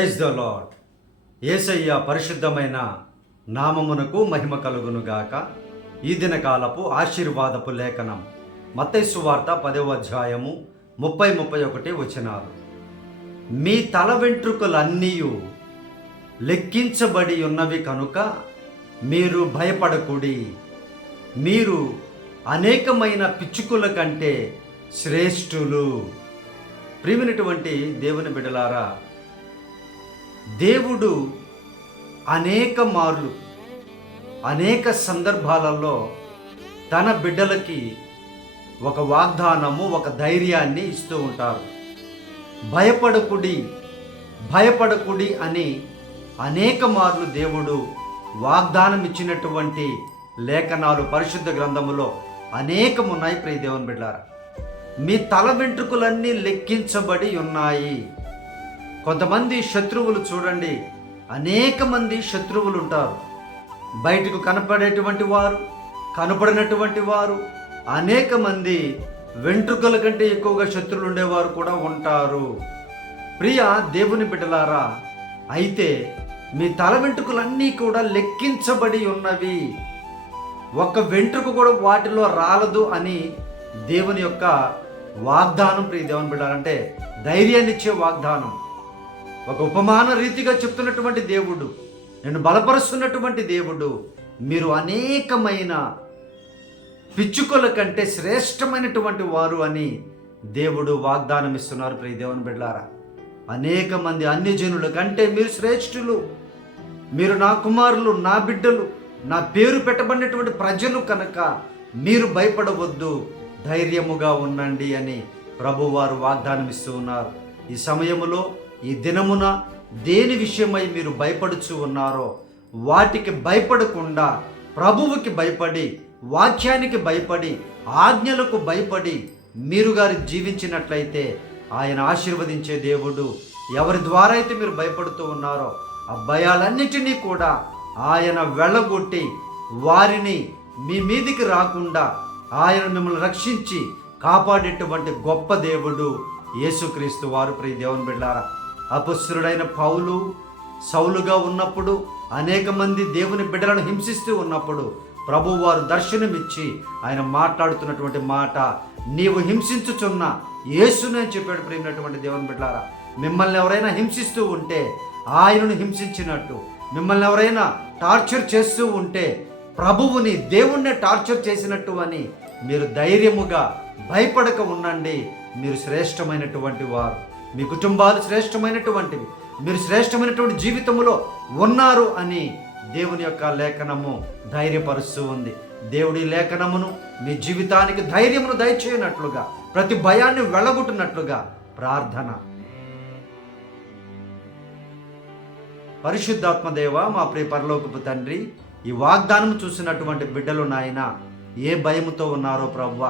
Praise the lord ఏసయ్య పరిశుద్ధమైన నామమునకు మహిమ కలుగునుగాక ఈ దిన కాలపు ఆశీర్వాదపు లేఖనం. మత్తైసు వార్త పదవ అధ్యాయము ముప్పై ముప్పై ఒకటి వచనాలు. మీ తల వెంట్రుకలన్నీ లెక్కించబడి ఉన్నవి కనుక మీరు భయపడకుడి. మీరు అనేకమైన పిచ్చుకుల కంటే శ్రేష్ఠులు. ప్రియమైనటువంటి దేవుని బిడలారా దేవుడు అనేక మార్లు అనేక సందర్భాలలో తన బిడ్డలకి ఒక వాగ్దానము ఒక ధైర్యాన్ని ఇస్తూ ఉంటారు. భయపడకుడి భయపడకుడి అని అనేక మార్లు దేవుడు వాగ్దానం ఇచ్చినటువంటి లేఖనాలు పరిశుద్ధ గ్రంథములో అనేకమున్నాయి. ప్రియ దేవుని బిడ్డారా మీ తల వెంట్రుకలన్నీ లెక్కించబడి ఉన్నాయి. కొంతమంది శత్రువులు చూడండి. అనేక మంది శత్రువులు ఉంటారు బయటకు కనపడేటువంటి వారు కనపడినటువంటి వారు అనేక మంది వెంట్రుకల కంటే ఎక్కువగా శత్రువులు ఉండేవారు కూడా ఉంటారు. ప్రియ దేవుని బిడ్డలారా అయితే మీ తల వెంట్రుకలన్నీ కూడా లెక్కించబడి ఉన్నవి. ఒక్క వెంట్రుక కూడా వాటిలో రాలదు అని దేవుని యొక్క వాగ్దానం ప్రియ దేవుని బిడ్డారంటే ధైర్యాన్నిచ్చే వాగ్దానం. ఒక ఉపమాన రీతిగా చెప్తున్నటువంటి దేవుడు నేను బలపరుస్తున్నటువంటి దేవుడు మీరు అనేకమైన పిచ్చుకల కంటే శ్రేష్టమైనటువంటి వారు అని దేవుడు వాగ్దానం ఇస్తున్నారు. ప్రియ దేవుని బిడ్డారా అనేక మంది అన్ని జనుల కంటే మీరు శ్రేష్ఠులు. మీరు నా కుమారులు నా బిడ్డలు నా పేరు పెట్టబడినటువంటి ప్రజలు కనుక మీరు భయపడవద్దు ధైర్యముగా ఉండండి అని ప్రభువారు వాగ్దానం ఇస్తూ ఉన్నారు. ఈ సమయంలో ఈ దినమున దేని విషయమై మీరు భయపడుచు ఉన్నారో వాటికి భయపడకుండా ప్రభువుకి భయపడి వాక్యానికి భయపడి ఆజ్ఞలకు భయపడి మీరు గారి జీవించినట్లయితే ఆయన ఆశీర్వదించే దేవుడు ఎవరి ద్వారా అయితే మీరు భయపడుతూ ఉన్నారో ఆ భయాలన్నిటినీ కూడా ఆయన వెళ్ళగొట్టి వారిని మీ మీదికి రాకుండా ఆయన మిమ్మల్ని రక్షించి కాపాడేటువంటి గొప్ప దేవుడు యేసుక్రీస్తు వారు. ప్రియ దేవుని బిడ్డారా అపస్సురుడైన పౌలు సౌలుగా ఉన్నప్పుడు అనేక మంది దేవుని బిడ్డలను హింసిస్తూ ఉన్నప్పుడు ప్రభు వారు దర్శనమిచ్చి ఆయన మాట్లాడుతున్నటువంటి మాట నీవు హింసించుచున్న యేసునే చెప్పాడు ప్రేమినటువంటి దేవుని బిడ్డారా మిమ్మల్ని ఎవరైనా హింసిస్తూ ఉంటే ఆయనను హింసించినట్టు మిమ్మల్ని ఎవరైనా టార్చర్ చేస్తూ ఉంటే ప్రభువుని దేవుణ్ణి టార్చర్ చేసినట్టు అని మీరు ధైర్యముగా భయపడక ఉండండి. మీరు శ్రేష్టమైనటువంటి వారు. మీ కుటుంబాలు శ్రేష్టమైనటువంటివి. మీరు శ్రేష్టమైనటువంటి జీవితంలో ఉన్నారు అని దేవుని యొక్క లేఖనము ధైర్యపరుస్తూ ఉంది. దేవుడి లేఖనమును మీ జీవితానికి ధైర్యమును దయచేయనట్లుగా ప్రతి భయాన్ని వెళ్ళగొట్టినట్లుగా ప్రార్థన. పరిశుద్ధాత్మదేవ మా ప్రియ పరలోకపు తండ్రి ఈ వాగ్దానం చూసినటువంటి బిడ్డలు నాయన ఏ భయముతో ఉన్నారో ప్రవ్వ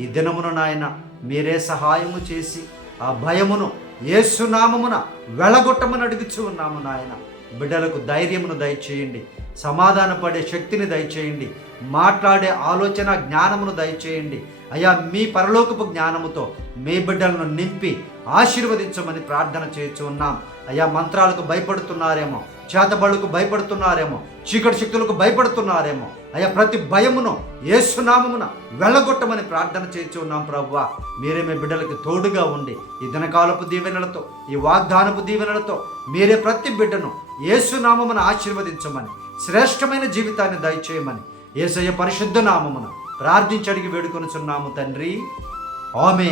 ఈ దినమును నాయన మీరే సహాయము చేసి ఆ భయమును ఏసునామమున వెళ్ళగొట్టమని అడుగుచూ ఉన్నాము నాయన. బిడ్డలకు ధైర్యమును దయచేయండి. సమాధానపడే శక్తిని దయచేయండి. మాట్లాడే ఆలోచన జ్ఞానమును దయచేయండి. అయ్యా మీ పరలోకపు జ్ఞానముతో మీ బిడ్డలను నింపి ఆశీర్వదించమని ప్రార్థన చేయొచ్చు ఉన్నాం. అయ్యా మంత్రాలకు భయపడుతున్నారేమో. చేతబడులకు భయపడుతున్నారేమో చీకటి శక్తులకు భయపడుతున్నారేమో అయ్యా ప్రతి భయమును ఏసునామమున వెళ్ళగొట్టమని ప్రార్థన చేయించు ఉన్నాం ప్రభువా. మీరే మీ బిడ్డలకి తోడుగా ఉండి ఈ దినకాలపు దీవెనలతో ఈ వాగ్దానపు దీవెనలతో మీరే ప్రతి బిడ్డను ఏసునామమున ఆశీర్వదించమని శ్రేష్టమైన జీవితాన్ని దయచేయమని ఏసయ్య పరిశుద్ధ నామమున ప్రార్థించి అడిగి వేడుకొనుచున్నాము తండ్రి. ఆమె